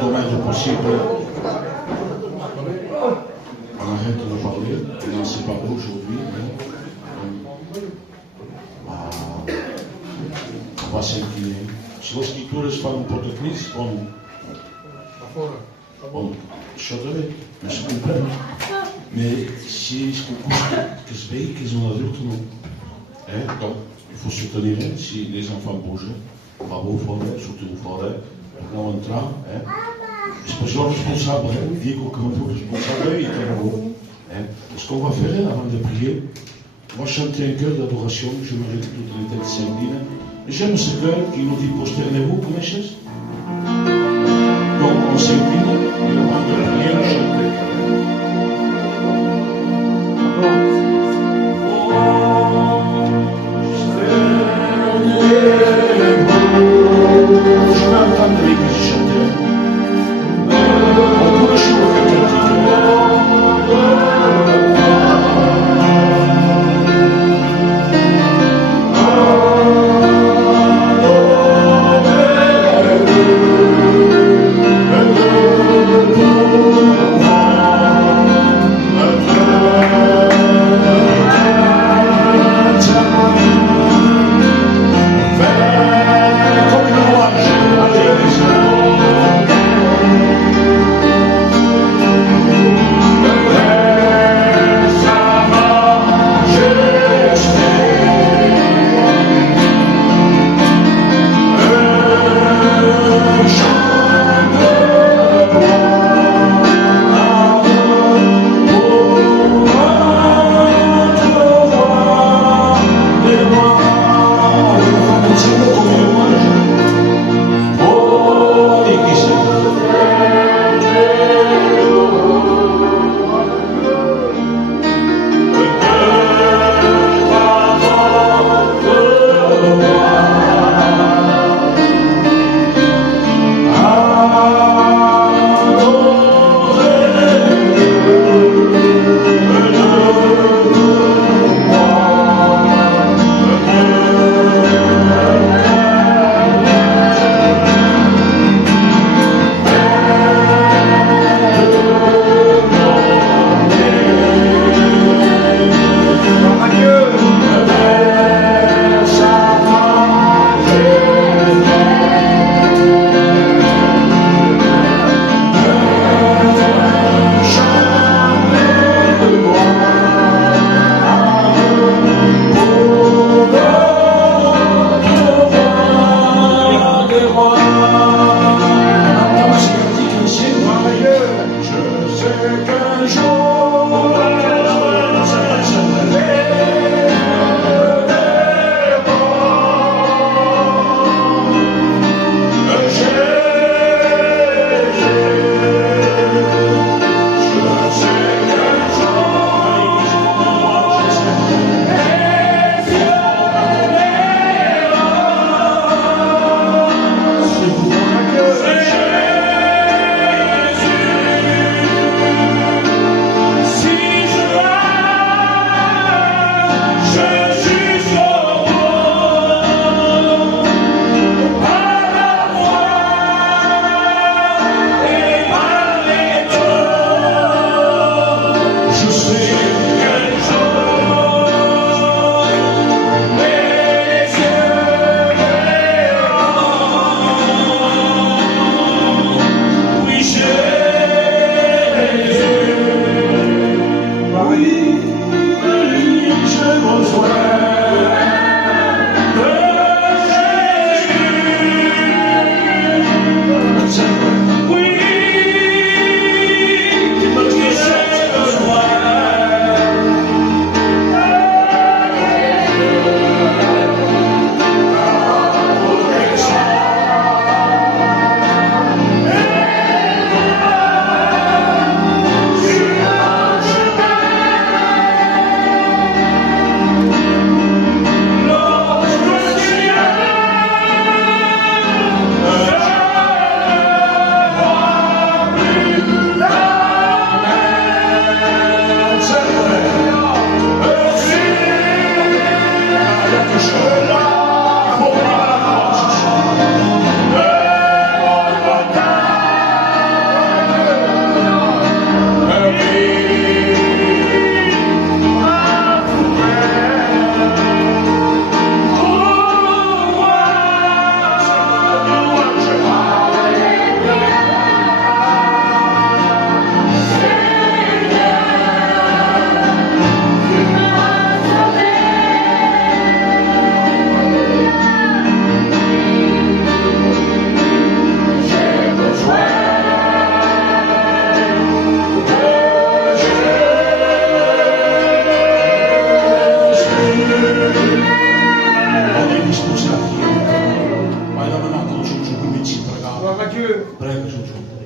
domaine de possible. On arrête de parler, on ne sait pas aujourd'hui. On va s'incliner. Se les escritures fan un pot de cris, bon, això també, no se comprèn. Mais si es que es veille qu'ils ont adulte, non. Donc, il faut soutenir, si les enfants bougent, on va vous fora, surtout fora, per no entrar. És per això responsable, digo que no responsable i que no. Ce qu'on va faire avant de prier, on va chanter un chœur d'adoration, je mérite toute la tête sanguine. J'aime ce chœur qui nous dit prosternez-vous, connaissez? Donc on s'incline et avant de prier, on chante. Je vais entendre l'église chanter. On peut le chanter avec un petit cœur.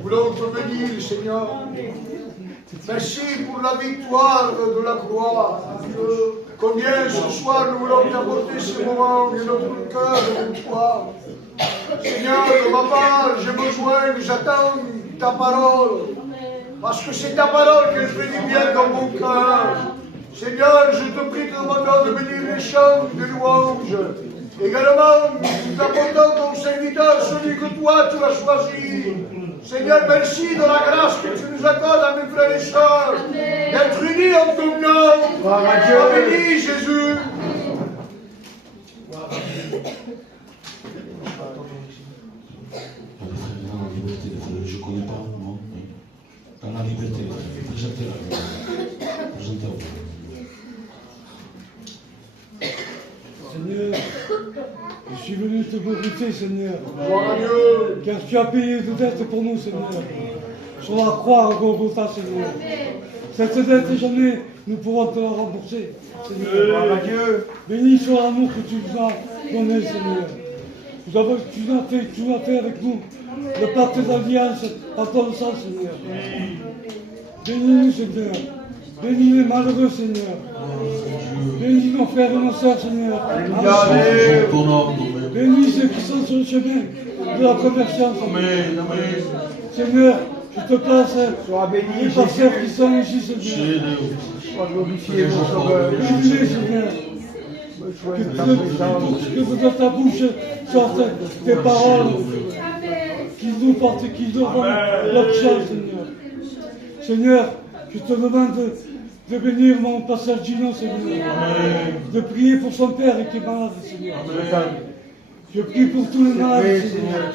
voulons te bénir, Seigneur. Merci pour la victoire de la croix. Combien ce soir nous voulons t'apporter ce moment de notre cœur de toi. Seigneur, de ma part, j'ai besoin, j'attends ta parole. Parce que c'est ta parole que je fais du bien dans mon cœur. Seigneur, je te prie de demander de bénir les chants de louange. Également, nous apportons ton serviteur, celui que toi tu as choisi. Seigneur, merci de la grâce que tu nous accordes à mes frères et sœurs, d'être unis en ton nom. Gloire à Dieu. Béni Jésus. Dans la liberté, je ne connais pas, non? Dans la liberté, présentez-la. Présentez-la. Seigneur, je suis venu te glorifier, Seigneur. Gloire à Dieu. Car tu as payé de dette pour nous, Seigneur. Sur la croix à Golgotha, Seigneur. Cette dette, jamais nous pourrons te la rembourser, Seigneur. Gloire à Dieu. Béni soit l'amour que tu nous as donné, Seigneur. Tu as fait avec nous le pacte d'alliance à ton sang, Seigneur. Bénis-nous, Seigneur. Bénis les malheureux, Seigneur. Bénis nos frères et nos sœurs, Seigneur. Bénis ceux qui sont sur le chemin de la conversion, Seigneur. Seigneur, je te place les pasteurs qui sont ici, Seigneur. Sois glorifié, mon Sauveur. Bénis-les, Seigneur. Que de ta bouche sortent tes paroles qui nous portent, qui nous donnent notre chance, Seigneur. Seigneur, je te demande de bénir mon pasteur Gino, Seigneur. De prier pour son père qui est malade, Seigneur. Je prie pour tous les malades, Seigneur.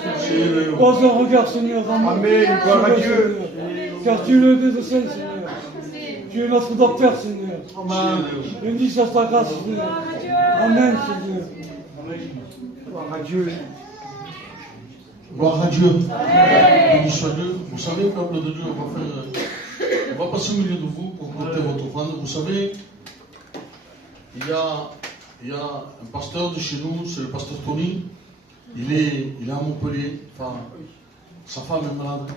Pose un regard, Seigneur, dans mon Amen. Gloire à Dieu. Car tu es le médecin, Seigneur. Tu es notre docteur, Seigneur. Bénis à ta grâce, Seigneur. Amen, Seigneur. Gloire à Dieu. Gloire à Dieu. Béni soit Dieu. Vous savez, peuple de Dieu, on va passer au milieu de vous pour compter votre offrande. Vous savez, il y a un pasteur de chez nous, c'est le pasteur Tony. Il est à Montpellier. Enfin, sa femme est malade.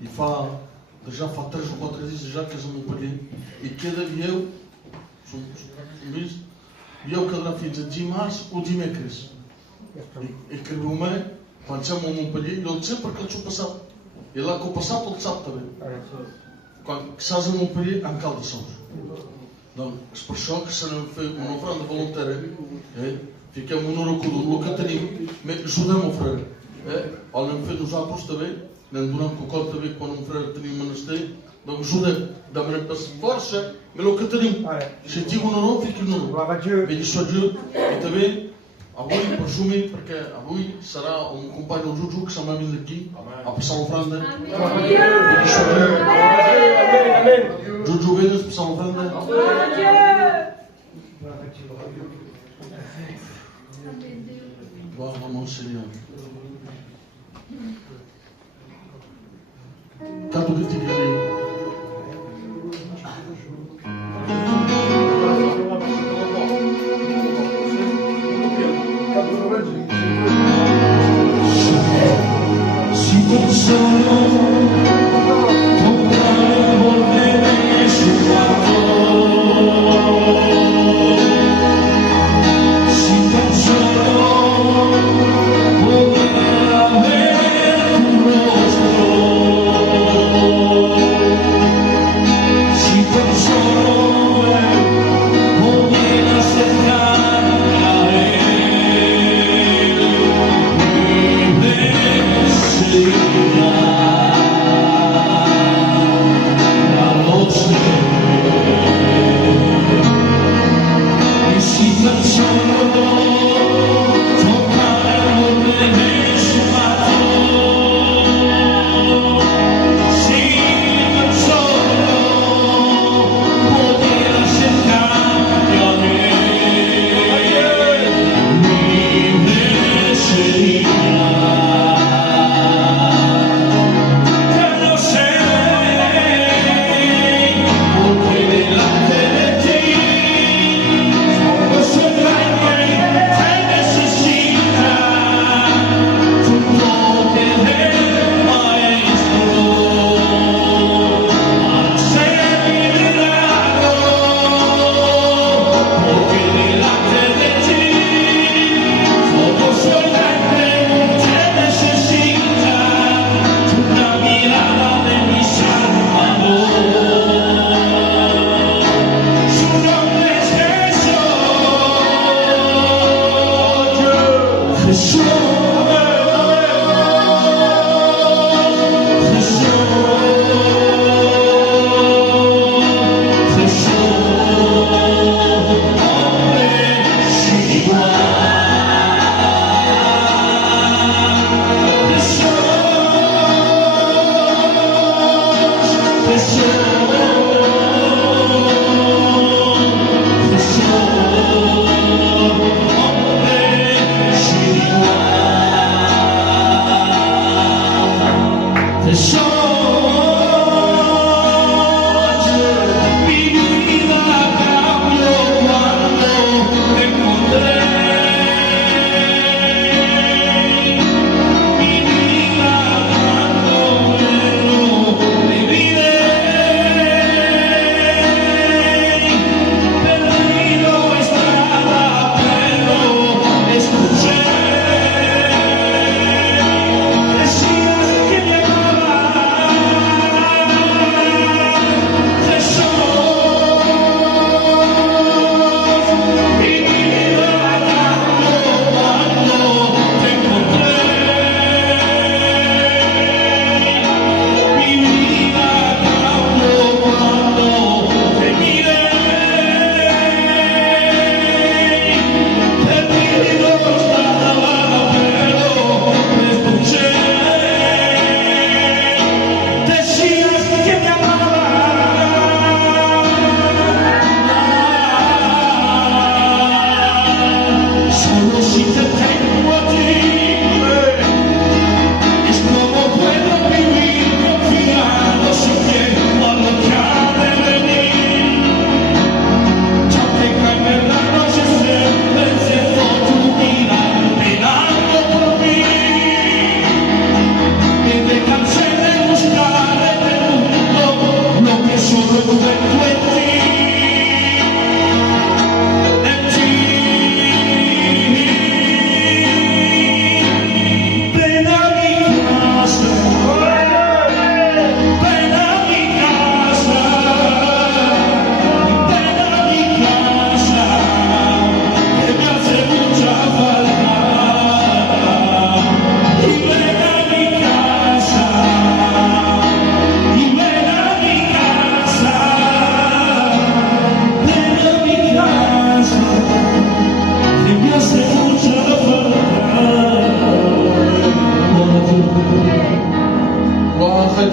Il fait déjà 3 ou 4 dias déjà que est a Montpellier. E cada eu, que ela fez de março ou de dimecres. E que o meu, quando chama Montpellier, ele disse porque eu passado. E lá que eu passado, ele sabe também. Quando estás a Montpellier, há calda de São João. As pessoas que se não fez uma ofrenda voluntária, fica um número com o que tem, mas ajuda-me a oferecer. Olha, me fez nos apos também. Durante o corpo também, quando um frere tinha um monastério, donc ajuda, dá-me força, mas o que tenho, se tive um nome, fica um nome. Bem, isso é Deus. E também, agora, presume, porque agora será companheiro do Juju que se chama vindo aqui, a passar a ofrenda. Bem, isso é Deus. Juju vem a passar a ofrenda. Glória ao Senhor. Canto que te direi. Si tan solo tocar volver su amor, si tan solo volver a ver tu rostro. Seguirá.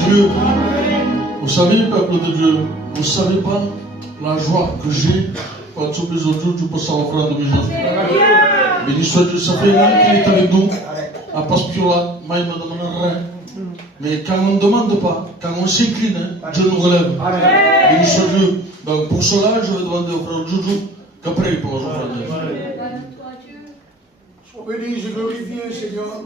Dieu. Vous savez, peuple de Dieu, vous ne savez pas la joie que j'ai quand tous les autres jours, tu peux s'en offrir de mes gens. Béni soit Dieu, ça fait un an qu'il est avec nous. À Paspiola, Maïma demande rien. Mais quand on ne demande pas, quand on s'incline, Dieu nous relève. Béni soit Dieu. Donc pour cela, je vais demander au frère Joujou qu'après il pourra offrir. Sois béni et glorifié, Seigneur.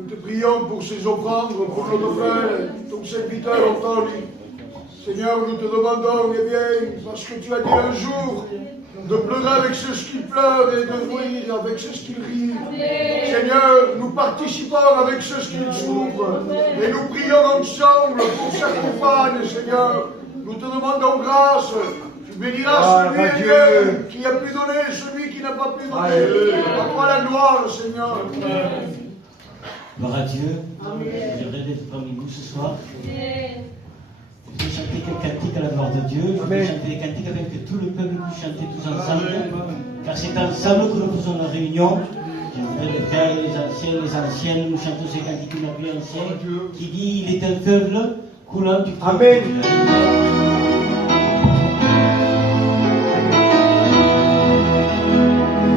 Nous te prions pour ces offrandes, pour notre frère, ton serviteur Anthony. Seigneur, nous te demandons, eh bien, parce que tu as dit un jour de pleurer avec ceux qui pleurent et de rire avec ceux qui rient. Seigneur, nous participons avec ceux qui souffrent et nous prions ensemble pour cette compagne, Seigneur. Nous te demandons grâce. Tu béniras celui qui a pu donner, celui qui n'a pas pu donner. À toi la gloire, Seigneur. Gloire à Dieu. Je voudrais d'être parmi nous ce soir. Je vais chanter quelques cantiques à la gloire de Dieu. Je vais chanter des cantiques afin que tout le peuple puisse chanter tous ensemble. Car c'est ensemble que nous faisons la réunion. Je voudrais les frères et les anciens, les anciennes, nous chantons ces cantiques de la plus ancienne qui dit il est un fleuve coulant du trône. Amen.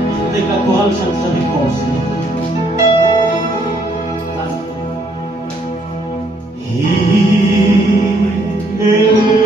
Je voudrais que la chorale chante ça avec moi aussi. Amen.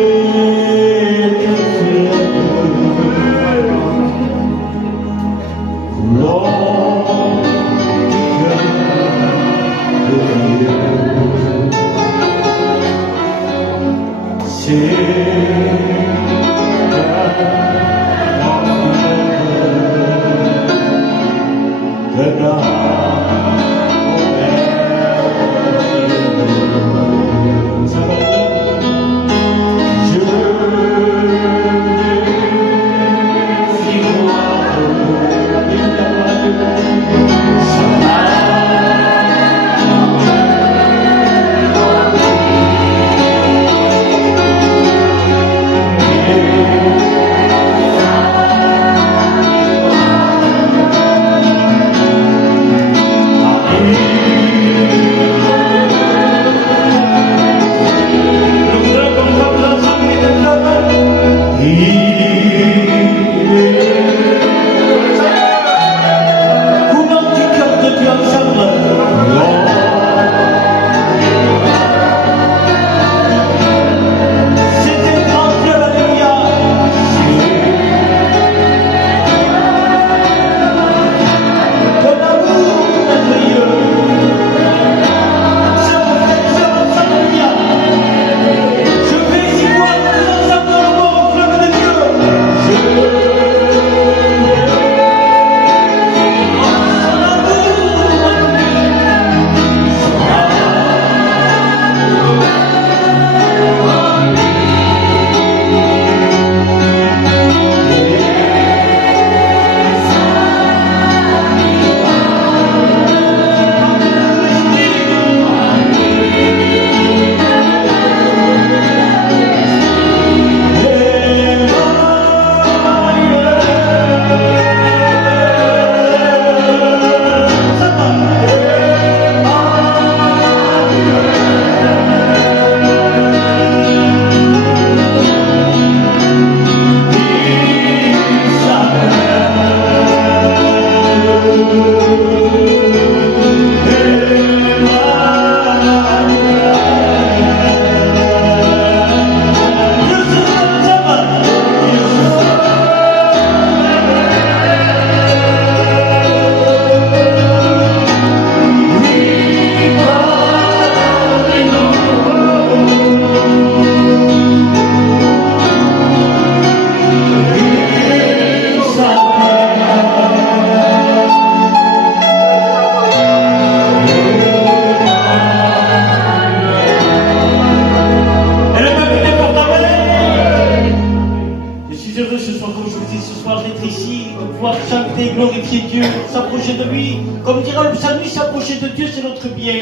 pouvoir chanter, glorifier Dieu, s'approcher de lui. Comme dira le psalmiste, s'approcher de Dieu, c'est notre bien.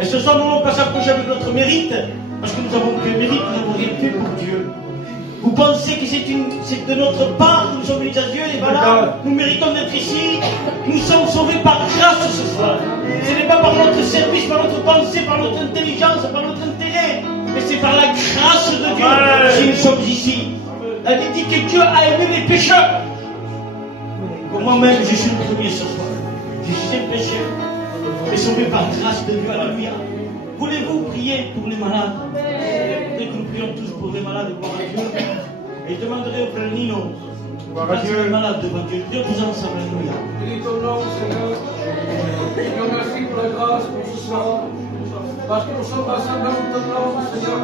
Et ce soir, nous n'allons pas s'approcher avec notre mérite, parce que nous avons aucun mérite, nous n'avons rien fait pour Dieu. Vous pensez que c'est de notre part que nous sommes venus à Dieu, et voilà, nous méritons d'être ici. Nous sommes sauvés par grâce ce soir. Ce n'est pas par notre service, par notre pensée, par notre intelligence, par notre intérêt, mais c'est par la grâce de Dieu si nous sommes ici. La Bible dit que Dieu a aimé les pécheurs. Pour moi-même, je suis le premier ce soir. Je suis un pécheur, mais sauvé par grâce de Dieu. Alléluia. Voulez-vous prier pour les malades? Dès que nous prions tous pour les malades, gloire à Dieu. Et je demanderai au frère Nino, parce qu'il est malade devant Dieu. Dieu vous ensemble, alléluia. Bénis ton nom, Seigneur. Seigneur, merci pour la grâce pour ce soir. Parce que nous sommes rassemblés en ton nom, Seigneur.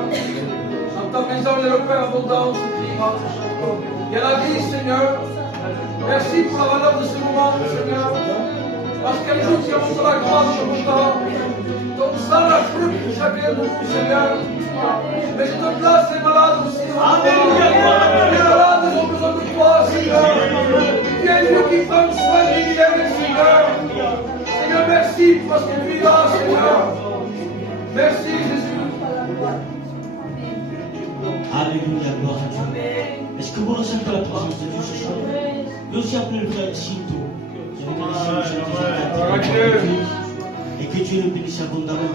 Dans ta maison, il y a le pain abondant, il y a la vie, Seigneur. Merci pour la valeur de ce moment, Seigneur. Parce qu'un jour, tu as montré la grâce de ton temps. Ton sang a plu pour chacun de nous, Seigneur. Mais je te place les malades aussi. Alléluia. Les malades, ils ont besoin de toi, Seigneur. Tu es Dieu qui prend soin des miens, Seigneur. Seigneur, merci parce que tu es là, Seigneur. Merci, Jésus. Alléluia, gloire à Dieu. Est-ce que vous ressentez la présence de Dieu ce soir? Mais aussi appelez le frère Sinto. Et que Dieu le bénisse abondamment.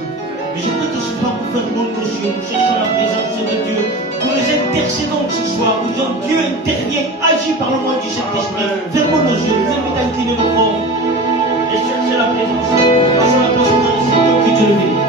Mais je voudrais que ce soir nous fermons nos yeux, nous cherchons la présence de Dieu. Nous les intercédons ce soir. Nous disons Dieu intervient, agit par le moyen du Saint-Esprit. Fermons nos yeux, nous invitons à incliner nos corps et chercher la présence de Dieu. Passons la place au frère Sinto, que Dieu le bénisse.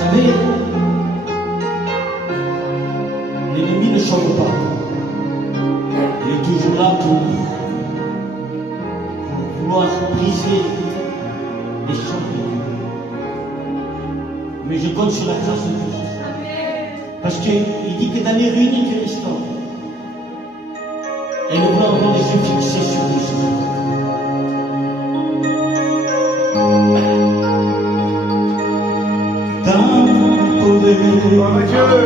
savez, l'ennemi ne change pas. Il est toujours là pour vouloir briser les champs de Dieu. Mais je compte sur la grâce de Dieu. Parce qu'il dit que dans les ruines, Dieu restaure. Et nous voulons avoir les yeux fixés sur lui. Dans le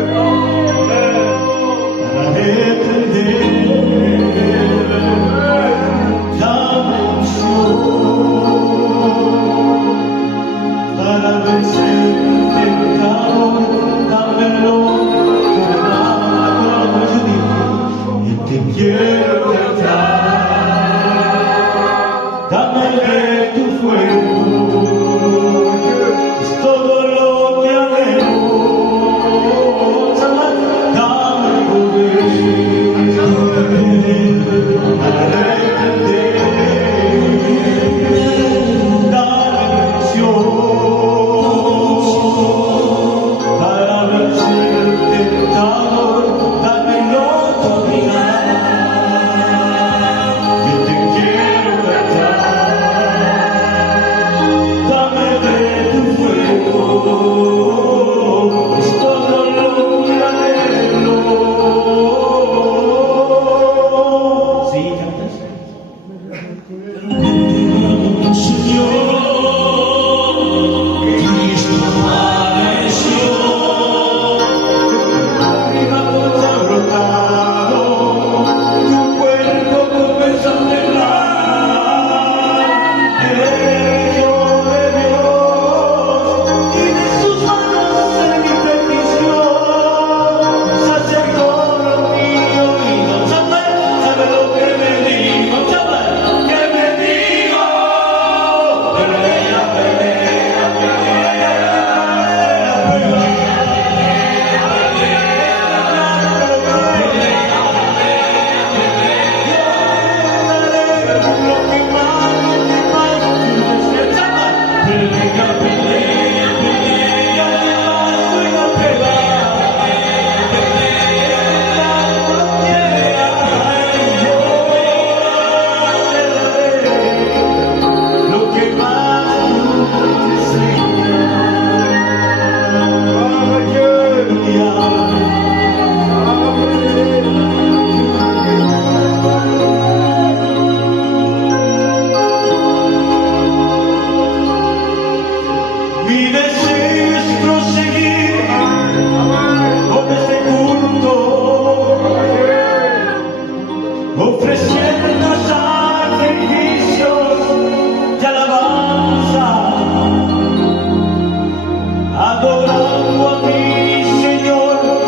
Adorando a mi Señor.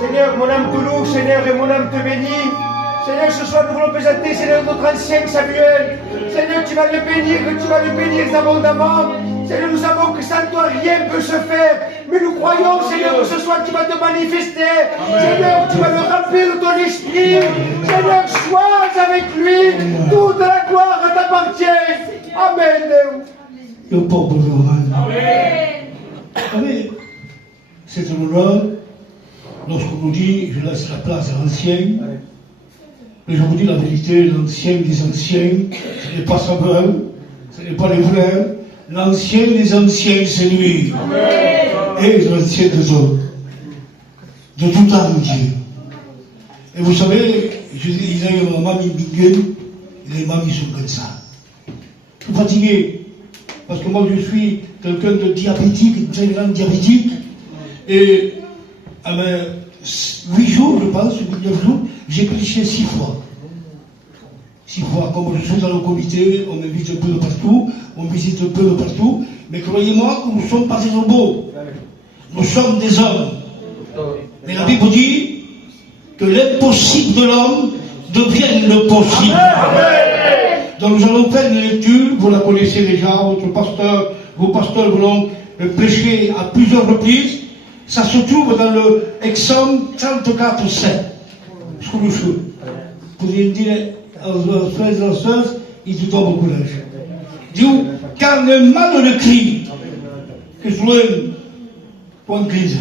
Seigneur, mon âme te loue, Seigneur, et mon âme te bénit. Seigneur, ce soir, nous voulons présenter, Seigneur, notre ancien Samuel. Seigneur, tu vas le bénir abondamment. Seigneur, nous savons que sans toi, rien ne peut se faire. Mais nous croyons, Seigneur, que ce soir, tu vas te manifester. Seigneur, tu vas le remplir de ton esprit. Seigneur, sois avec lui. Toute la gloire t'appartient. Amen. Le peuple romain. Amen. C'est un honneur lorsqu'on nous dit je laisse la place à l'ancien. Mais je vous dis la vérité, l'ancien des anciens, ce n'est pas Samuel, ce n'est pas les frères. L'ancien des anciens, c'est lui. Et l'ancien des hommes. De tout temps, Dieu. Et vous savez, je disais à ma mamie Bingen, les mamies sont comme ça. Je suis fatigué. Parce que moi je suis quelqu'un de diabétique, très grand diabétique. Et à mes 8 jours, je pense, 9 jours, j'ai cliché 6 fois. 6 fois. Comme je suis dans le comité, on me visite un peu de partout, on visite un peu de partout. Mais croyez-moi que nous ne sommes pas des robots. Nous sommes des hommes. Mais la Bible dit que l'impossible de l'homme devienne le possible. Donc nous allons faire une lecture, vous la connaissez déjà, vos pasteurs vont prêcher à plusieurs reprises. Ça se trouve dans le Exode 34, 7. Sous le feu. Vous pouvez dire aux frères et aux sœurs, ils te tombent au courage. Dieu, car le mal le cri, que je voulais pour crise.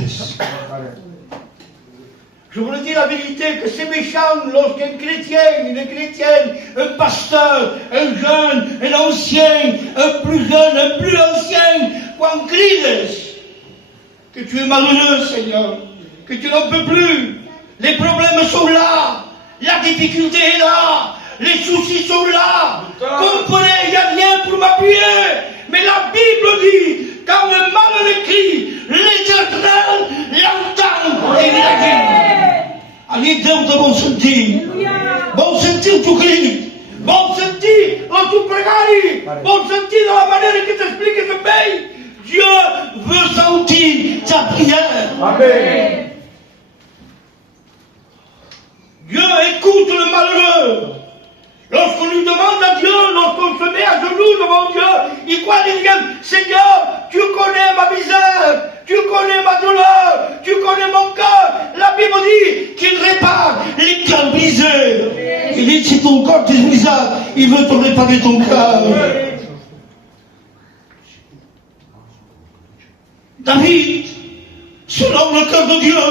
Je vous le dis la vérité, que c'est méchant lorsqu'un chrétien, une chrétienne, un pasteur, un jeune, un ancien, un plus jeune, un plus ancien, quand cries, que tu es malheureux, Seigneur, que tu n'en peux plus. Les problèmes sont là, la difficulté est là, les soucis sont là. Comprenez, il n'y a rien pour m'appuyer. Mais la Bible dit, quand le malheureux crie, l'Éternel l'entend et il agit. Allez, Deus de bon sentir. Bon sentir tu cries. Bon sentir quand tu pregari. Bon sentir dans la manière que tu expliques ce pays. Dieu veut sentir ta prière. Amen. Dieu écoute le malheureux. Lorsqu'on lui demande à Dieu, lorsqu'on se met à genoux devant Dieu, il croit dire, Seigneur, tu connais ma misère, tu connais ma douleur, tu connais mon cœur. La Bible dit qu'il répare les cœurs brisés. Il dit, si ton corps est brisé, il veut te réparer ton cœur. David, selon le cœur de Dieu,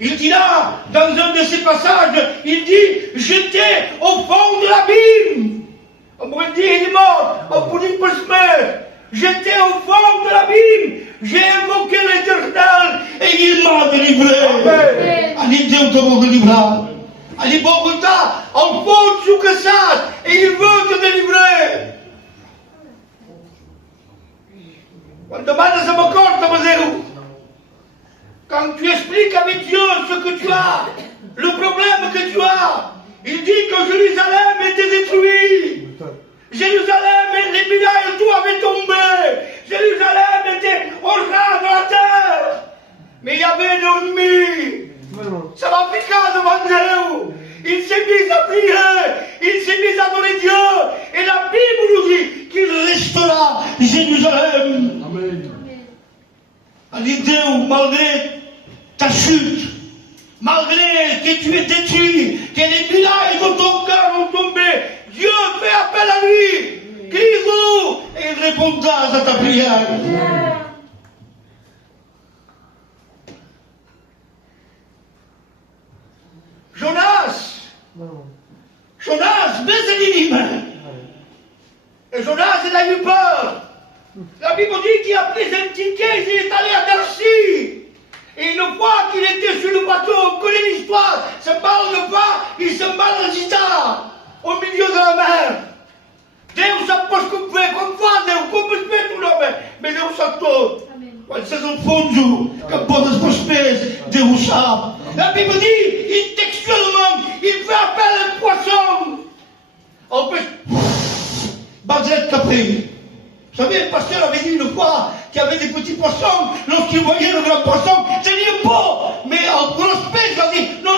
il dit là, dans un de ses passages, il dit, j'étais au fond de l'abîme. On pourrait dire, il est mort, on pourrait dire, j'étais au fond de l'abîme, j'ai invoqué l'Éternel et il m'a délivré. Allez, Dieu te délivra. Allez, Bogota, en fond sous que ça, et il veut te délivrer. Quando mandas a uma corte, quand tu expliques avec Dieu ce que tu as, le problème que tu as, il dit que Jérusalem était détruite. Jérusalem, les murailles, tout avait tombé. Jérusalem était au ras de la terre. Mais il y avait un ennemi. Ça va piquer devant Dieu. Il s'est mis à prier, il s'est mis à adorer Dieu. Et la Bible nous dit qu'il restera Jérusalem. Amen. Allez, Dieu, malgré ta chute, malgré que tu es détruit, que les murailles de ton cœur ont tombé, Dieu fait appel à lui. Crie-nous et il répondra à ta prière. Jonas baisse les limes. Et Jonas, il a eu peur. La Bible dit qu'il a pris un ticket, il est allé à Darcy. Et une fois qu'il était sur le bateau, on connaît l'histoire, se parle de pas, il se mal agita au milieu de la mer. Deus a pus com faz, Deus com respeito, mas Deus sabe todo. Quando vocês no fundo, que podes perceber, Deus sabe. La Bible dit, textuellement, il fait appel à un poisson. On peut Bazette Capri. Vous savez, le pasteur avait dit une fois qu'il y avait des petits poissons, lorsqu'il voyait le grand poisson, c'est pas, mais en grosse pêche, il a dit, non,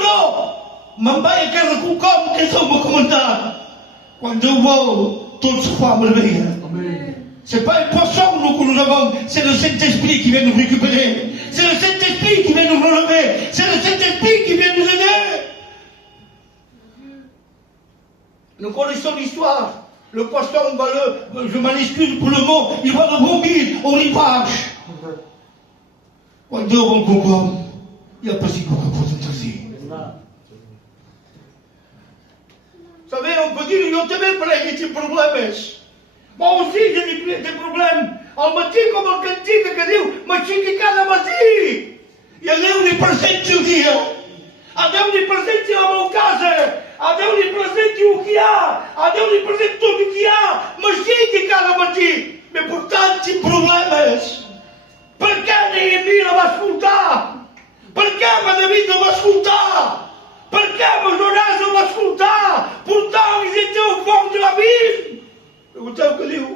Mamba et quel coucom, qu'ils sont vos commentaires. Quand Dieu voit, toutes se forment le meilleur. C'est pas un poisson que nous avons, c'est le Saint-Esprit qui vient nous récupérer. C'est le Saint-Esprit qui vient nous relever. C'est le Saint-Esprit qui vient nous aider. Nous connaissons l'histoire. Le poisson va je m'en excuse pour le mot, il va le vomir au rivage. Quand Dieu va le comprendre, il n'y a pas si beaucoup de potentiel. Vous savez, on peut dire, eu também preguei de problemas. Mas aussi, j'ai des problèmes. On me dit comme un cantique que diu, mas fica cada vazio. E a Deus lhe presente o dia. A Deus lhe presente a minha casa. A Deus lhe presente o que há. A Deus lhe presente tudo o que há. Mas fica cada vazio. Mas portanto, tem problemas. Per què Neemia no va escoltar? Per què David no va escoltar? Per què Jonàs no va escoltar? Pourtant, ils étaient au fond de l'abîme. Écoutez ce que dit.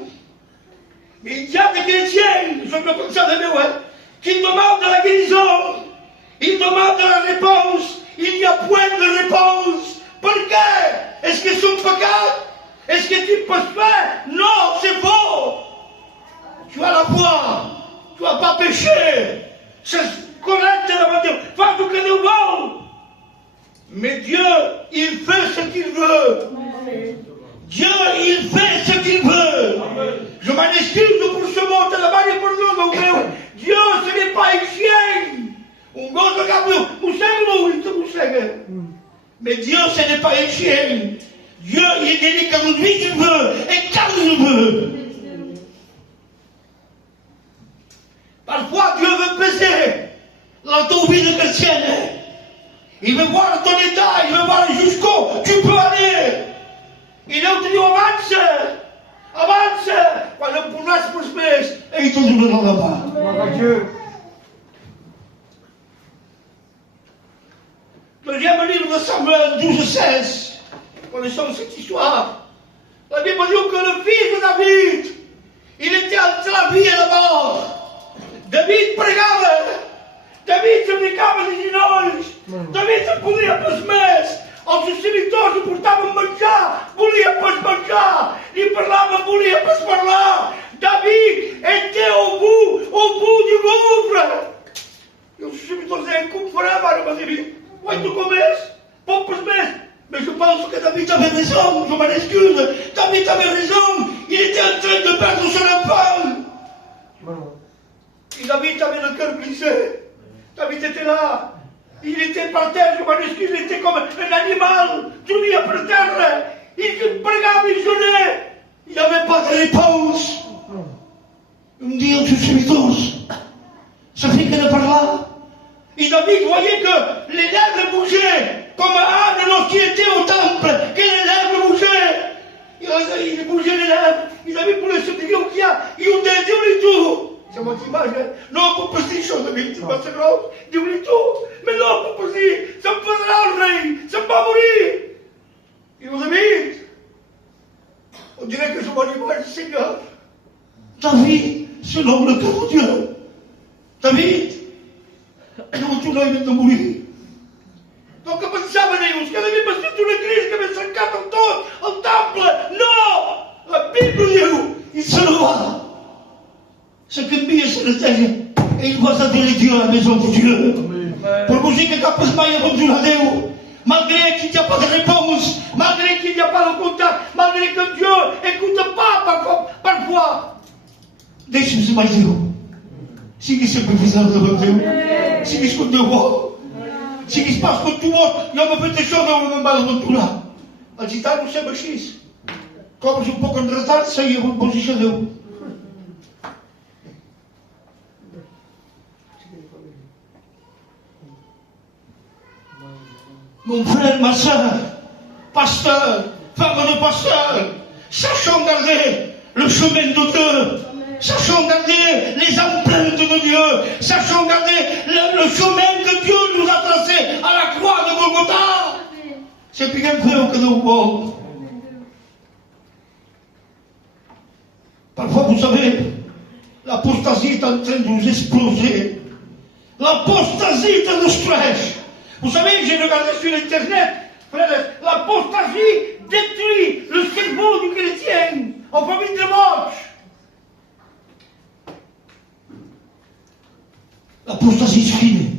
Il y a des chrétiens, je ne peux pas dire, qui demandent la guérison. Ils demandent la réponse. Il n'y a point de réponse. Pourquoi? Est-ce que c'est un péché? Est-ce que tu peux faire? Non, c'est faux. Tu as la foi. Tu n'as pas péché. C'est correct devant Dieu. Fais ce que Dieu veut. Mais Dieu, il fait ce qu'il veut. Dieu, il fait ce qu'il veut. Je m'en excuse pour ce mot, la manière pour nous. Dieu, ce n'est pas un chien. Un gos de gabriel, mais Dieu, ce n'est pas un chien. Dieu, il est comme lui qu'il veut et quand il veut. Parfois, Dieu veut peser dans ton vie de chrétienne. Il veut voir ton état, il veut voir jusqu'où tu peux aller. Il a dit avance, avance. Quand le pouvoir se pousse, et il te dit dans la main. Dieu. Deuxième livre de Samuel 12-16. Connaissons cette histoire. La Bible dit que le fils de David, il était entre la vie et la mort. David pregava. David se ficava de ginolhos. David se podia para os meses. Os seus servitores portavam manjar. Volia para se manjar. E parlava, volia para se falar. David était au bout du gouffre. E os servitores diziam, como fará, Mário David? Vai tu comes? Pas para os meses. Mais je pense que David avait raison. Je m'en excuse. David avait raison. Il était en train de perdre son enfant. Et David avait le cœur brisé. David était là. Il était par terre, je m'en excuse, il était comme un animal. Tout lui par terre. Il pregava, il jeûnait. Il n'y avait pas de réponse. Un dia, os servitores se fiquem par là. Et David voyait que les lèvres bougeaient, comme Anne lorsqu'il était au temple, que les lèvres bougeaient. Il bougeait les lèvres. Il avait pour le soutenir qu'il y a. Il ont dit du tout. C'est mon image. Non, pour pas dire chose, David, c'est pas grave. Dis-lui tout. Mais non, pour pas dire. Ça me faisra le rey. Ça me va mourir. Il nous David. On dirait que c'est mon image du Seigneur. David, c'est l'homme le cœur de Dieu. David. Non, tu l'as de mourir. Donc, pensava Deus que David passait tout le Christ qui avait cercat au temple. Non! La Bible dit, il se leva. Ce que Dieu se le terre. Et il va s'adhérer Dieu à la maison de Dieu. Pour vous dire que quand vous m'avez répondu à Dieu, malgré qu'il n'y a pas de réponse, malgré qu'il n'y a pas de contact, malgré que Dieu n'écoute pas parfois, deixe-me mais Dieu. Siga sempre visando devant Dieu. Siga ce que Dieu voit. Siga se passe que tu vois. Il y a une petite chose dans le mal de tout là. Agitar-me sempre X. Como se um pouco de retard, saía uma posição dele. Mon frère, ma soeur, pasteur, femme de pasteur, sachons garder le chemin de Dieu, sachons garder les empreintes de Dieu, sachons garder le chemin que Dieu nous a tracé à la croix de Golgotha. C'est bien fait que nous voulons. Parfois, vous savez, l'apostasie est en train de nous exploser. L'apostasie de nos stress. Vous savez, j'ai regardé sur Internet, frère, l'apostasie détruit le cerveau du chrétien en famille de mort. L'apostasie se finit.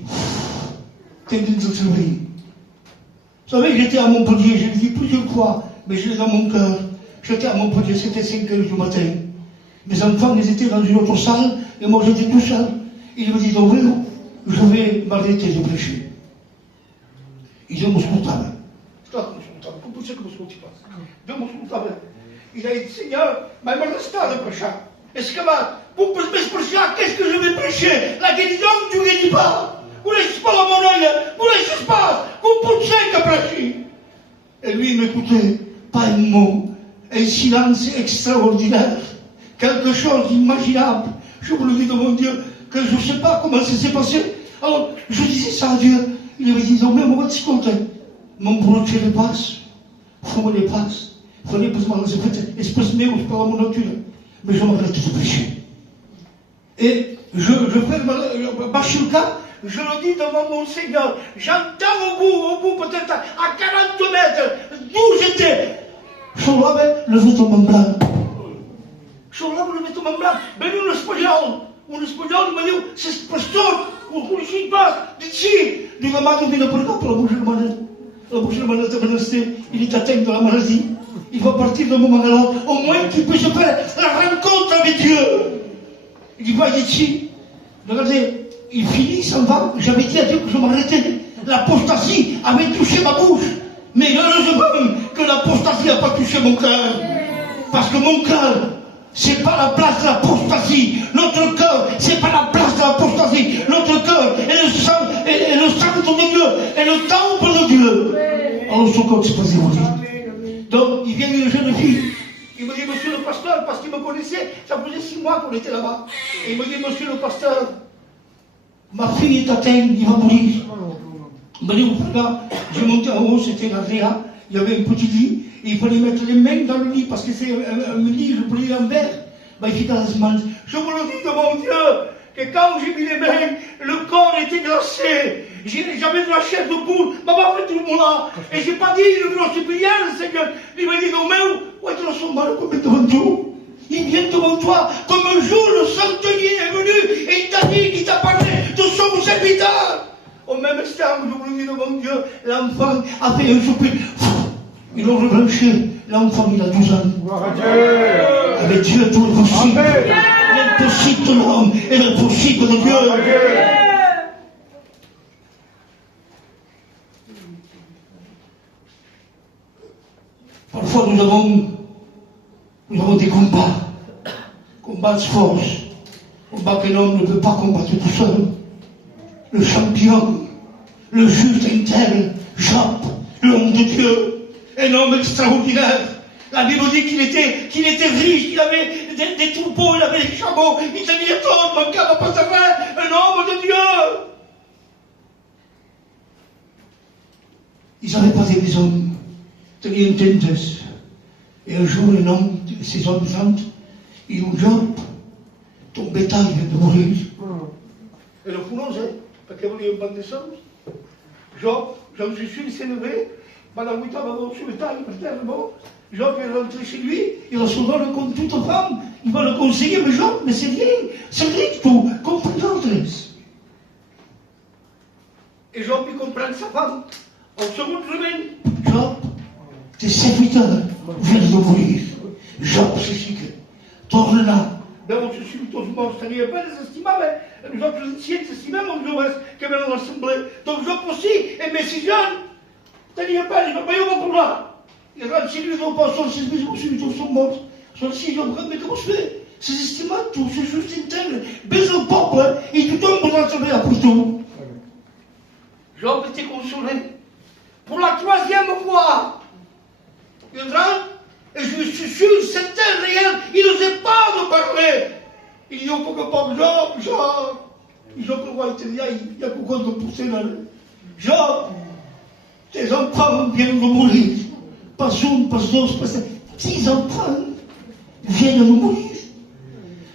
Tendance à se ouvrir. Vous savez, j'étais à Montpellier, je l'ai dit plusieurs fois, mais je l'ai dans mon cœur. J'étais à Montpellier, c'était 5 heures du matin. Mes enfants, ils étaient dans une autre salle, et moi j'étais tout seul. Ils me disent, oh, je vais m'arrêter de prêcher. Ils ont m'ascoltava. Cum putea că mă ascultiva? Eu mă ascultava. Il a dit, Seigneur, mais il m'a resté de prêcher. Est-ce que vous pouvez me prêcher? Qu'est-ce que je vais prêcher? La guérison, tu ne guéris pas. Vous ne laissez pas la monnaie, vous ne laissez pas. Vous pouvez que prêcher. Et lui, il m'écoutait, pas un mot. Un silence extraordinaire. Quelque chose d'imaginable. Je vous le dis de mon Dieu, que je ne sais pas comment ça s'est passé. Alors, je disais ça à Dieu. Il avait dit, non, mais on va te compter. Mon brocher le passe. Faut les passe. Faut les passer mal, c'est fait. Espèce de je parle à mon nature. Mais je m'arrête de pécher. Et je fais Bachilka, je le dis devant mon Seigneur. J'entends au bout peut-être à 40 mètres, d'où j'étais. Je levait ton main blanc. Je levait ton main blanc. Mais nous, le espagnol, il m'a dit, c'est pasteur, ou il passe, d'ici. Il m'a demandé de prendre pour la musulmane. La musulmane est menacée, il est atteint de la maladie. Il va partir d'un moment à l'autre. Au moins qu'il puisse faire la rencontre avec Dieu. Il dit, va ici. Regardez, il finit, il s'en va. J'avais dit à Dieu que je m'arrêtais. L'apostasie avait touché ma bouche. Mais heureusement que l'apostasie n'a pas touché mon cœur. Parce que mon cœur, c'est pas la place de l'apostasie. Notre cœur, c'est pas la place de l'apostasie. Notre cœur est le centre de Dieu, est le temple de Dieu. Alors son corps s'est passé au lit. Donc, il vient une jeune fille. Il me dit, monsieur le pasteur, parce qu'il me connaissait, ça faisait 6 mois qu'on était là-bas. Et il me dit, monsieur le pasteur, ma fille est atteinte, il va mourir. Il me dit, vous j'ai monté en haut, c'était la réa, il y avait un petit lit, et il fallait mettre les mains dans le lit, parce que c'est un lit, je pliais en verre. Il fit dans la semaine. Je vous le dis de mon Dieu, que quand j'ai mis les mains, le corps était glacé. J'avais de la chair de poule, maman fait tout le monde là. Et j'ai pas dit, le grosse prière, le Seigneur. Il m'a dit, non, mais où est-ce que son mal comme devant toi? Il vient devant toi, comme un jour le centenier est venu, et il t'a dit qu'il t'a parlé de son serviteur. Au même instant, je vous le dis de mon Dieu, l'enfant a fait un soupir. Ils l'ont rebranché. L'enfant, il a 12 ans. Avec Dieu, tout est possible. L'impossible de l'homme et l'impossible de Dieu. Parfois, nous avons des combats. Combats de force. Combats qu'un homme ne peut pas combattre tout seul. Le champion, le juste intègre, Job, l'homme de Dieu. Un homme extraordinaire. La Bible dit qu'il était riche, qu'il avait des troupeaux, il avait des chameaux, il tenait tout, il manquait pas sa main. Un homme de Dieu. Ils n'avaient pas des maisons, ils tenaient une tente. Et un jour, un homme, ses hommes chantent, ils ont Job, ton bétail vient de mourir. Et le foulon, parce qu'il voulait un banc de sang. Job, j'en suis sûr, il s'est levé. Madame Wita va voir sur le taille, peut-être, bon. Job est rentré chez lui, il recevra le compte toute femme, il va le conseiller, mais Job, mais c'est rien du tout, comprends Et Job, il comprend sa femme, on se retrouve, Job, tes serviteurs viennent de mourir. Job, c'est chic, torne-la. Ben, on se suit tous morts, c'est-à-dire, pas les estimables, nous autres anciens s'estimaient, mon Dieu, qui avaient l'assemblée. Donc Job aussi, et mes 6 jeunes, c'est-à-dire, il va payer mon pouvoir. Il rentre chez lui, ils n'ont pas son service, ils sont morts. Mais comment je fais? C'est estimable, tout, c'est juste intègre. Baisse le peuple, et tu tombes dans le sommeil à tout. Job était consolé. pour la 3e fois. Il rentre, et je suis sûr, certain, réel, il n'osait pas de parler. Il dit au Pocopop, Job, ils ont le roi italien, il y a beaucoup de poussées là. Job, tes enfants viennent de mourir. Pas une, pas deux, pas 6 enfants viennent de mourir.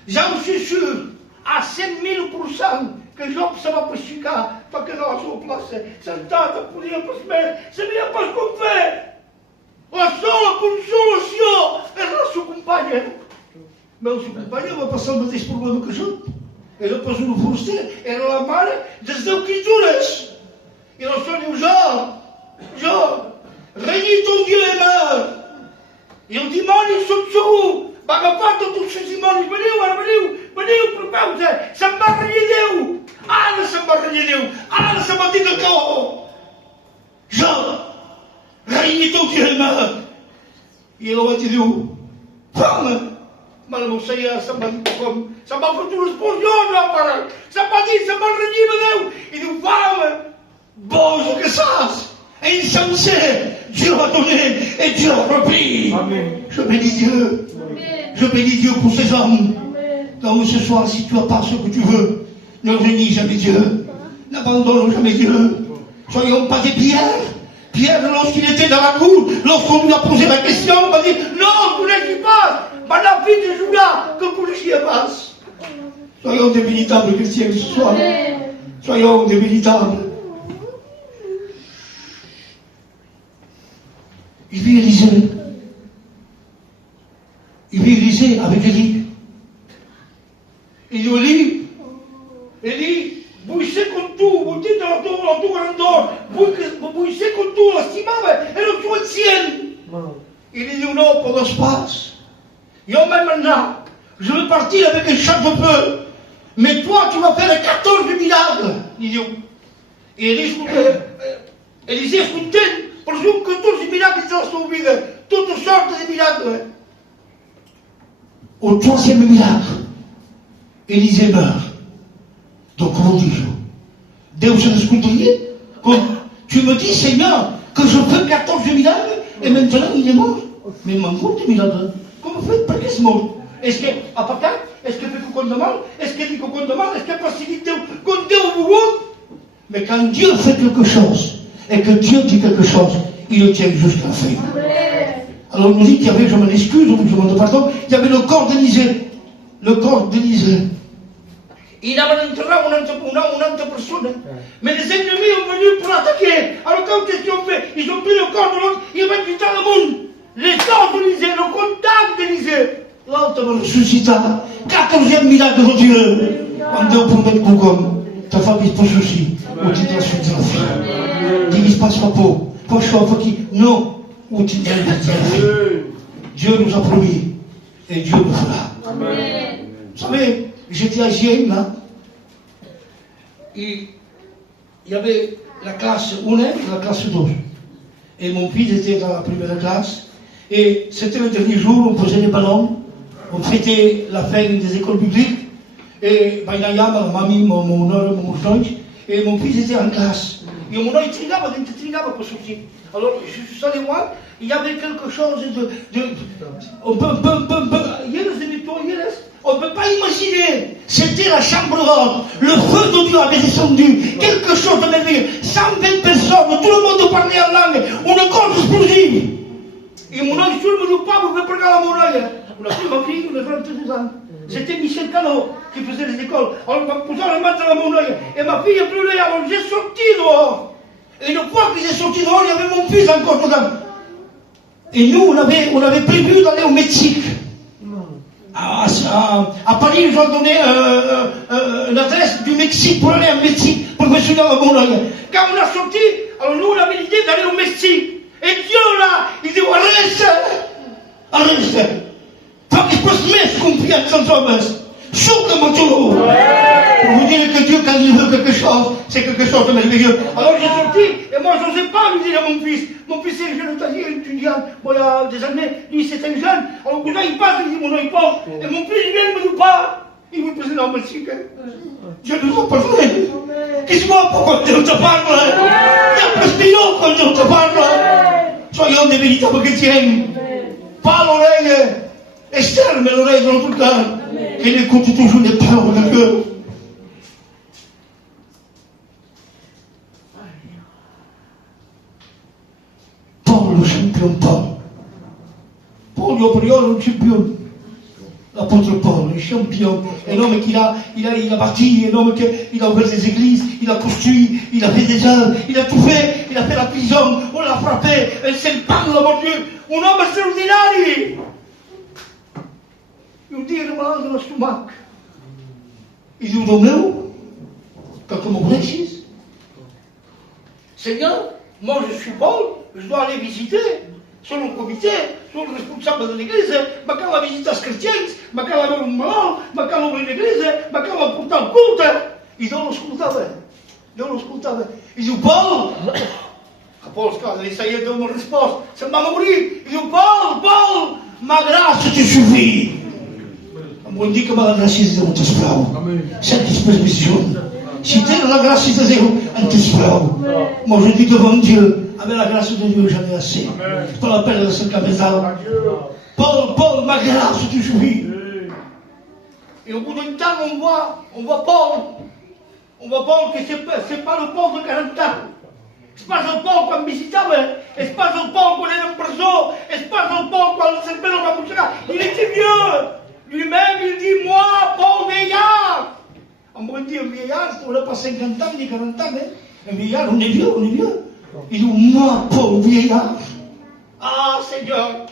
J'en suis sûr, à 5000%, que Job ça va pas chica, pas que dans son place, sentata pour dire pas semaine, c'est bien pas ce qu'on fait. La sola consolation era la sua compagna. Ma la sua compagna va passar o mateix problema que jo. Era pas una forster, era la mare des 10 criatures. I el Senyor diu, jo, regni ton Dieu est mort. I el dimoni sóc segur, va agafar tots els seus dimonis, veniu, prepareu-vos, se'n va renyar Déu. Ara se'n va renyar Déu, ara se'n va dir que cau. Jo, regni ton Dieu est mort. I el vaig dir, fama. Mare Mossèia se'n va dir com, se'n va fer una explosió, no, pare. Se'n va dir, se'n va renyar a Déu. I diu, fama, boge que saps, insensé, Dieu a donné et Dieu a repris. Amen. Je bénis Dieu. Je bénis Dieu pour ces hommes. Donc ce soir, si tu as pas ce que tu veux, ne renie jamais Dieu. N'abandonne jamais Dieu. Soyons pas des pierres. Pierre, lorsqu'il était dans la cour, lorsqu'on lui a posé la question, il m'a dit, non, vous n'êtes pas. Maintenant, fille de Judas, que vous n'y passe. Soyons des véritables chrétiens ce soir. Soyons des véritables. Il vit Élisée. Il vit Élisée avec Élie. Il dit, Élie, buissez con tu, buttite la tua grandor, buissez con tu, la stimava e la tua azienda. Il dit, non, pour l'espace. Yo même maintenant, je vais partir avec un chef de feu, mais toi, tu vas faire 14 miracles. Il dit, et Élisée écoutait, parce que 14 miracles dans son vie, toutes sortes de miracles. Au 3e miracle, Élisée meurt. Donc, comment dis-je? Deus se escuteria? Tu me dis, Seigneur, que je fais 14 miracles, et maintenant il est mort. Mais il manque des miracles. Comment faites? Pourquoi c'est mort? Est-ce que, à part est-ce que fait qu'on demande? Est-ce qu'il dit qu'on demande? Est-ce qu'il facilite qu'on Dieu au bout? Mais quand Dieu fait quelque chose, et que Dieu dit quelque chose, il le tient jusqu'à la fin. Alors on nous dit qu'il y avait, je m'en excuse, je vous demande pardon, il y avait le corps d'Élisée. Le corps d'Élisée. Il avait enterré une autre personne. Mais les ennemis ont venu pour l'attaquer. Alors quand qu'est-ce qu'ils ont fait? Ils ont pris le corps de l'autre, ils ont quitté le monde. Les corps d'Élisée, le contact d'Élisée. L'autre va ressusciter. 14e miracle de Dieu. On doit promettre comme ta famille pour ceci. Au titre de la suite de la vie. Divise pas ce peau. Pas choix, faut qu'il. Non. Au titre de la vie. Dieu nous a promis. Et Dieu le fera. Amen. Vous savez, j'étais à Gien, là. Et il y avait la classe 1 et la classe 2. Et mon fils était dans la première classe. Et c'était le dernier jour, on posait des ballons. On fêtait la fin des écoles publiques. Et Bainaya, ma mamie, mon Deutsch. Et mon fils était en classe. Et mon œil trigava pour sortir. Alors, je suis allé voir, il y avait quelque chose de on ne peut pas imaginer. C'était la chambre haute. Le feu de Dieu avait descendu. Quelque chose de merveilleux. 120 personnes, tout le monde parlait en langue. Une corde explosive. Et mon œil sur me dit pas, vous pouvez prendre à mon œil. On a pris ma fille, on a 22 ans. C'était Michel Cano qui faisait les écoles. Alors, on m'a posé la main dans mon œil. Et ma fille a pleuré. Alors, j'ai sorti dehors. Et une fois que j'ai sorti dehors, il y avait mon fils encore dedans. Et nous, on avait prévu d'aller au Mexique. À Paris, ils ont donné l'adresse du Mexique pour aller au Mexique, pour me à mon œil. Quand on a sorti, alors nous, on avait l'idée d'aller au Mexique. Et Dieu, là, il dit, arrête. Pas qu'il puisse mettre confiance en soi-même. Souffle mon tour. Pour vous dire que Dieu, quand il veut quelque chose, c'est quelque chose de merveilleux. Alors j'ai sorti, et moi, je n'osais pas lui dire à mon fils. Mon fils est jeune étudiant, il y a des années, lui, c'est un jeune. Alors, quand il passe, il dit, mon œil pauvre. Et mon fils, il vient, il me dit pas. Il vous pose dans le Mexique. Dieu nous a parlé. Qu'est-ce que pourquoi Dieu nous a parlé? Il y a plus de nous qu'on Dieu te parle. Soyons des véritables chrétiens. Pas l'oreille externe, mais l'oreille de notre cœur. Qu'il écoute toujours les paroles de Dieu. Paul, le champion Paul. Paul, le champion. L'apôtre Paul, le champion, un homme qui a bâti, un homme qui a ouvert des églises, il a construit, il a fait des œuvres, il a tout fait, il a fait la prison, on l'a frappé, elle s'est pas mon Dieu, un homme extraordinaire. Un dia ele malade no stomac. E diu, Déu meu, que me coneixis? Seigneur, moi je suis Paul, je dois aller visiter. Sono un comité, sono il responsabile dell'Église, ma quand la visite als chrétiens, ma quand la un malalt, ma quand l'obrir l'Église, ma quand la portar al culte. I Déu l'escoltava. I diu, Paul! Paul, esclar, li saia Déu m'ha respost, se'n va morir. I diu, Paul, ma gràcia te suffit. Em vol dir que la gràcia de Déu t'esprau. Cerquis per visió. Si tens la gràcia de Déu, en t'esprau. Moi je dis devant Dieu, avec la grâce de Dieu, j'en ai assez. Pour la peine de ce camisal. Paul, ma grâce te suffit. Et au bout d'un temps, on voit Paul. On voit Paul que c'est pas le Paul de 40 ans. C'est pas le Paul qu'on visitait, c'est pas le Paul qu'on est en prison, c'est pas le Paul qu'on s'appelle dans la bouche. Il était vieux. Lui-même, il dit, moi, Paul vieillard. On pourrait dire, vieillard, on n'a pas 50 ans ni 40 ans. Un vieillard, on est vieux. Il dit, moi, Paul vieillard. Ah, Seigneur,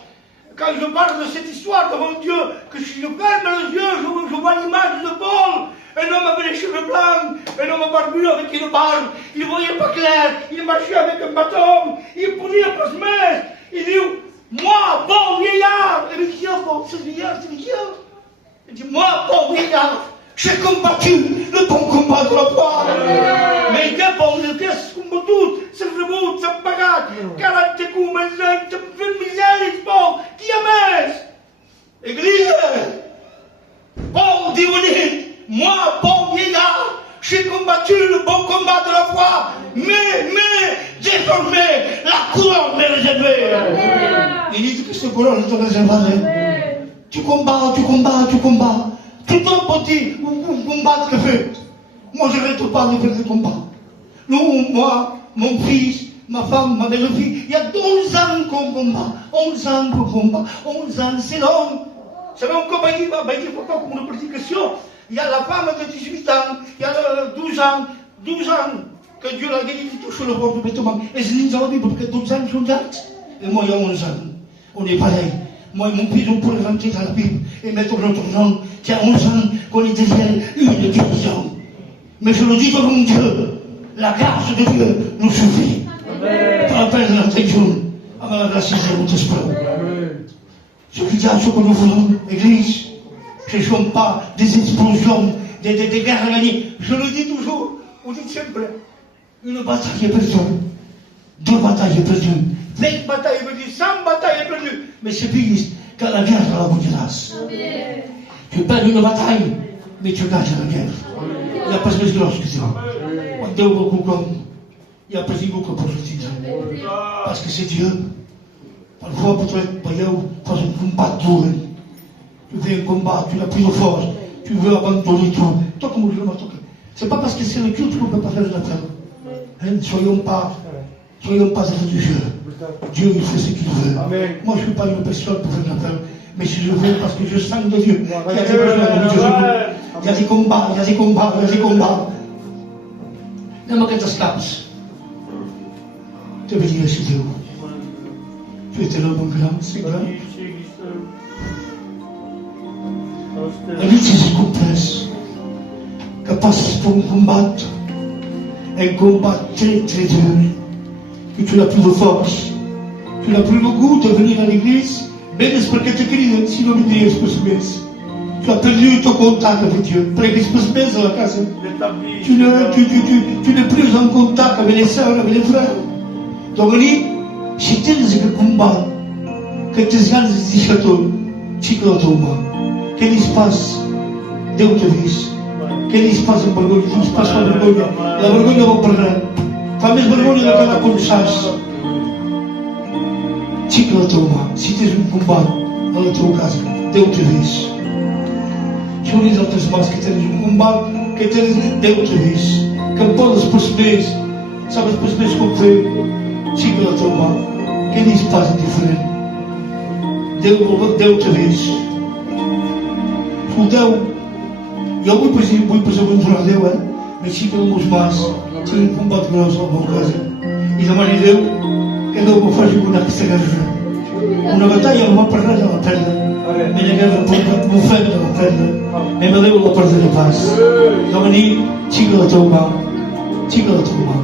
quand je parle de cette histoire devant Dieu, que si je ferme les yeux, je vois l'image de Paul. Un homme avec les cheveux blancs, un homme barbu avec une barbe, il ne voyait pas clair, il marchait avec un bâton, il prenait la passe-messe. Il dit, moi, Paul vieillard. Et il dit, Paul, c'est vieillard. Il dit, moi, Paul vieillard, j'ai combattu le bon combat de la foi. Mais que Paul, il était combattu, c'est le rebut, c'est le bagage, 40 coups, mais c'est une misère, Paul, qui a mis? Église, Paul dit, moi, Paul vieillard, j'ai combattu le bon combat de la foi, mais désormais, la couronne m'est réservée. Il dit que cette couronne te réservée. Tu combats. Tout un petit combat que fait. Moi, je n'arrête pas de faire des combats. Nous, moi, mon fils, ma femme, ma belle-fille, il y a 12 ans qu'on combat. 11 ans qu'on combat. 11 ans, c'est long. C'est même comme il va dire pourquoi comme une prédication. Il y a la femme de 18 ans, il y a 12 ans que Dieu l'a guéri, il touche le bord du vêtement. Et c'est une dans la Bible, parce que 12 ans sont dates. Et moi, il y a 11 ans. On est pareil. Moi et mon fils, on pourrait rentrer dans la Bible et mettre notre nom qui a 11 ans qu'on est derrière une guérison. Mais je le dis devant Dieu, la grâce de Dieu nous suffit. Par la peine de l'attention, avec la grâce de notre esprit. Je dis à ce que nous voulons, Église, ce ne sont pas des explosions, des guerres gagnées. Je le dis toujours, on dit sempre, une bataille est perdue, 2 batailles est perdues, 20 batailles est perdues, 100 batailles est perdues. Mais c'est pire que la guerre à la bonne. Tu perds une bataille, mais tu gagnes la guerre. Il n'y a pas de grâce que ça. On donne beaucoup comme. Il n'y a pas de beaucoup pour le titre. Parce que c'est Dieu. Parfois, peut-être, pas un combat dur. Tu veux un combat, tu n'as plus de force, tu veux abandonner tout. Toi, comme je le m'attends. C'est pas parce que c'est le culte qu'on ne peut pas faire la terre. Soyons pas religieux. Dieu, il fait ce qu'il veut. Amen. Moi, je ne suis pas une personne pour faire la terre. Mais si je veux, parce que je sens de Dieu, il y a des besoins de Dieu. Il y a des combats. Même quand tu escapes, tu veux dire, c'est Dieu. Tu es un homme grand, c'est grand. La vie, c'est complexe. Capacité pour combattre. Un combat très, très dur. Que tu n'as plus de force. Tu n'as plus le goût de venir à l'église. Mais c'est parce que tu cries, sinon tu dis, tu as perdu ton contact avec Dieu. Près de la casa. Tu n'es plus en contact avec les sœurs, avec les frères. Donc, si tu as un combat, que tu as un château, tu as un combat. Qu'est-ce qui se passe? Dieu te dit. Qu'est-ce qui se passe en vergogne? Il se passe en vergogne. La vergogne va prendre. Fa més vergonya que la consciència. Chica la toma, si tens un combat a la teva casa, Déu te vis. Si unis altres mans que tens un combat, que tens Déu te vis. Que em podes perceber, sabes perceber com fer, Chica la toma, que diz faz diferent. Déu te vis. Escolteu, jo vull presentar a Déu, mas Chica els meus mans, tinc un combat gros a la meva casa. I demani a Déu que Déu me faci guanyar aquesta guerra. Una batalla no va per res a la perda. Una guerra m'ofega a la perda. Em Déu la perdré pas. Demani, Chica la teva mà. Chica la teva mà.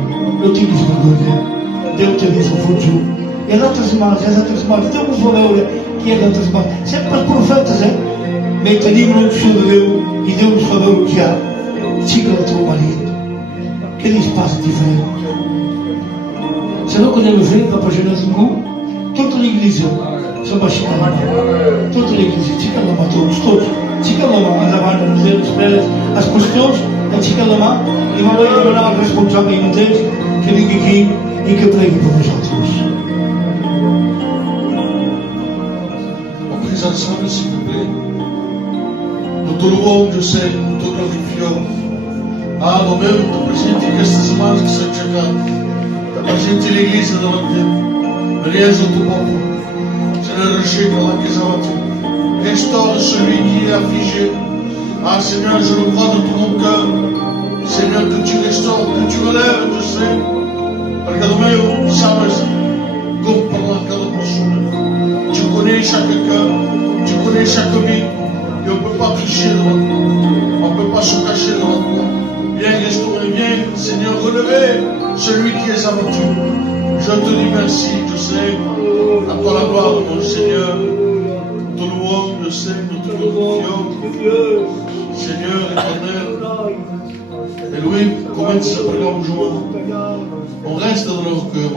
No tinguis vergonya. Déu t'ha vist al fons. Hi ha d'altres mans, Déu us va veure que hi ha d'altres mans. Sempre els profetes, Mais tenim l'opció de Déu i Déu ens fa veure que hi ha. Chica la teva marit. Què li passa diferent? Sabeu què anem a fer? Va pressionar ningú? Tota l'Iglésia se'n va aixecar la mà. Tota l'Iglésia, aixecar la mà tots. Aixecar la mà endavant, els preres, els pastors, aixecar la mà i va demanar al responsable ell mateix que vingui aquí i que pregui per nosaltres. On prie ensemble, s'il vous plaît. Nous te louons, Dieu Saint, nous te glorifions. Ah, Domnul, te prezenti queste settimane che sei cercato. Te prezenti l'Église davanti. Riesce il tuo popolo. Seigneur, rachète la Chiesa avanti. Restaure celui qui est affligé. Ah, Seigneur, je le crois de tout mon cœur. Seigneur, que tu restaures, que tu relèves, Dieu Saint. Perché Domnul, sabes come parla cada persona. Tu connais chaque cœur. Tu connais chaque vie. Et on ne peut pas tricher devant toi. On ne peut pas se cacher devant toi. Viens restaurer, viens, Seigneur, relever celui qui est abattu. Je te dis merci, je sais. À toi la gloire, mon Seigneur. Nous te louons, je sais, nous te glorifions. Seigneur éternel. Et Louis, comment ça s'appelle aujourd'hui? On reste dans leur cœur.